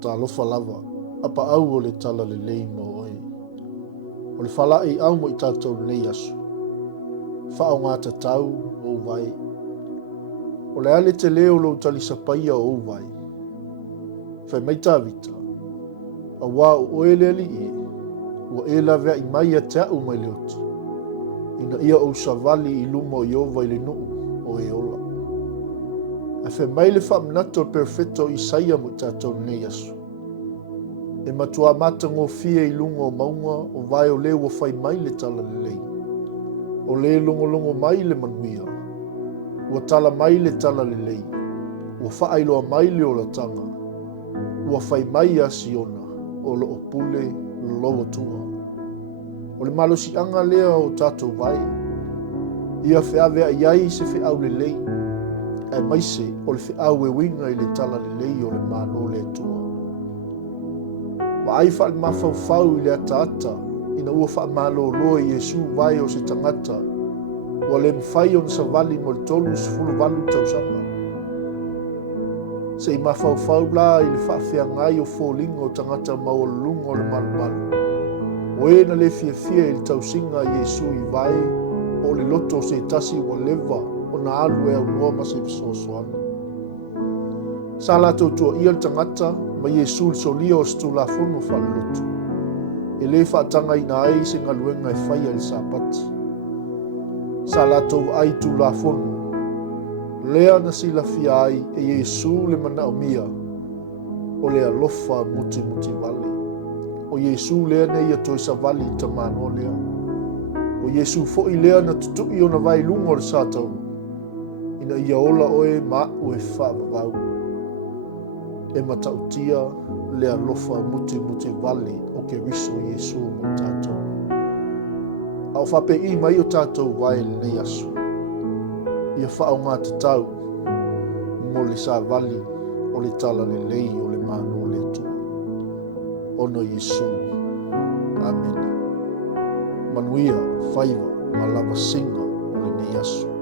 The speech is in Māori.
talofa lava APAAU o le talalelei mo oi. O le whala'i au mo i tātou nei asu. Faaaoga tatau o vai. O le ale te leo lo talisapaia o vai. Fai mai tāwita. A wā o e le ali i. Ua e la vea i mai a te au mai leoti. Ina ia o savali i luma o Iova i le nuu o e ola. A fai mai le whaamnato perfetto ISAIA mo i tātou nei asu. E matua mata ngō fia i lunga o maunga o vai o le ua fai mai le talalelei. O le longo mai le manuia. Ua tala mai le talalelei. Ua whaailoa mai le olatanga. Ua fai mai a siona o lo opule lowo tua. O le malosi anga lea o tātou vai. Ia whiawea iai se whiau le lei. E maise o le whiau e winga i le talalelei o le mano le tua. Wa ai wha le mawhauwhau i le ata ina ua wha malo loa i Yesu vai o se tangata ua le mwhai o nsawali mo le tolu sifulu walu tausanga. Se i mawhauwhau la i le whaawhiangai o fōlinga o tangata maolunga o le malumalu. O e na le fia i le tausinga i Yesu i vai o le loto se tasi ua leva o na alu e au noa ma se visoasoana. Sa la tautua ia le tangata ma Yesu le solia o stula fono whalutu. E le whaatanga ina ai se ngaluenga e whaia le sapati. Sa la tau ai tu la fono. Lea na sila fia ai e Yesu le mana o mia o le alofa muti vale. O Yesu lea ne ia toi sa vali ta mano lea. O Yesu fo i lea na tutui o na vai lungo le satau. Ina ia ola oe ma o e whaavavau. E matautia le alofa muti vale o ke riso Yesu mo tātou. Au whape i mai o tātou vai le nei asu. Ia whaonga tatau mo le sa vali o le talalelei o le mano le tua. Ono Yesu. Amen. Manuia, whaiva, malava singa o le nei asu.